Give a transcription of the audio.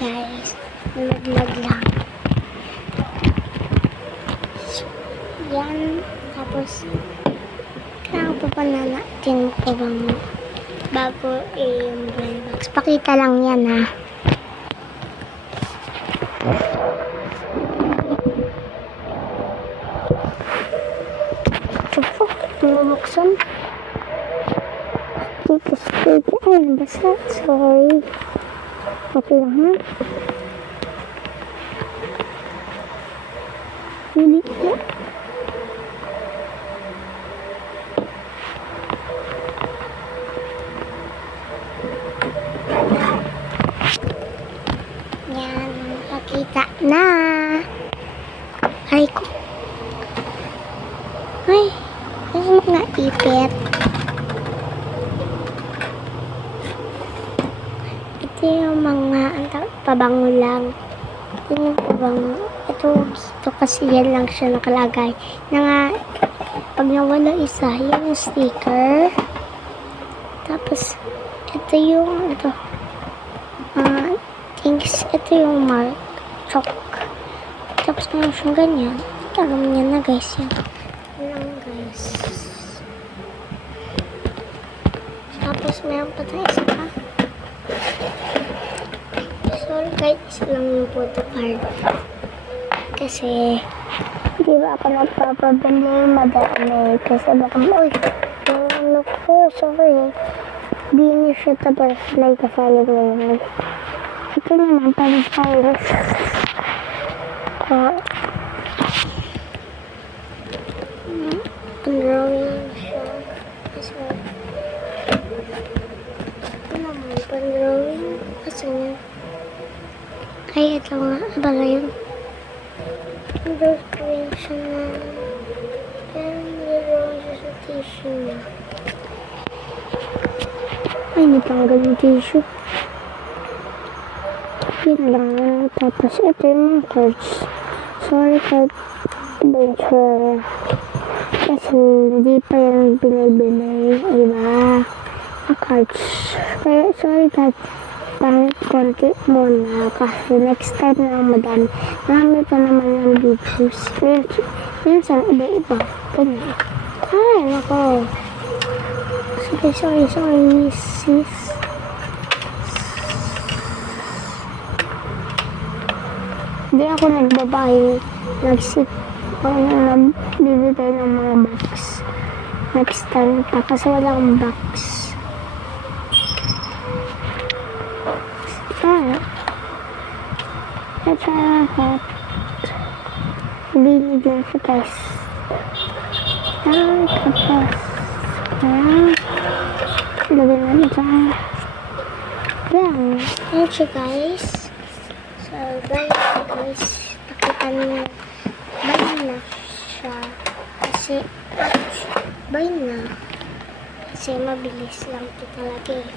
guys. Nalaglag lang. Yan. Tapos, kailangan pa pa na natin ko bang bago yung blind box. Pakita lang yan ha. Ito po, bumuksan. Dito straight. Ay, basa. Sorry. Okay lang ha. Ulit na. Yan, pakita na. Ay ko. Ay, yung mga ipit. Ito yung mga pabango lang. Ito yung pabango. Ito kasi yan lang siya nakalagay. Na nga, pag nawala isa, yan yung sticker. Tapos, ito yung, things, ito yung mark, chalk. Tapos meron siyang ganyan. Alam niya na guys yan. Yan lang guys. Tapos meron pa tayo isa pa. Sorry guys, isa lang yung photo card. Kasi, di ba ako nagpapabili madami. Kasi baka, uy, ano ko, sorry. Bini siya tapos may kasali mo yun. Ito naman, pang-virus. Pan-drawing siya. Kasi, ito naman, pan-drawing. Kasi nga, ay, ito nga, abala yun. Pan-drawing siya na, pero nilawin siya sa tissue niya. Ay, natanggal yung tissue. Yun lang. Tapos, ito yung cards. Sorry, card adventure. Kasi, hindi pa yan binibili. Diba? Ang cards. Kaya, sorry, card. Pangit konti muna. Kasi, next time na madami. Marami pa naman yung videos. Minsan, iba-iba. Ganyan. Ay, nako. Sorry, sis. Hindi ako nagbabahay. Nag-sit. Nagbibili tayo ng mga box. Next time pa. Kasi walang box. Ito na hot. Bili din sa test. Tapos. Lagyan natin dyan. Yan. Ayan siya guys. So, bye guys. Pakita niyo. Bye na siya. Kasi, bye na. Kasi mabilis lang ito talaga eh.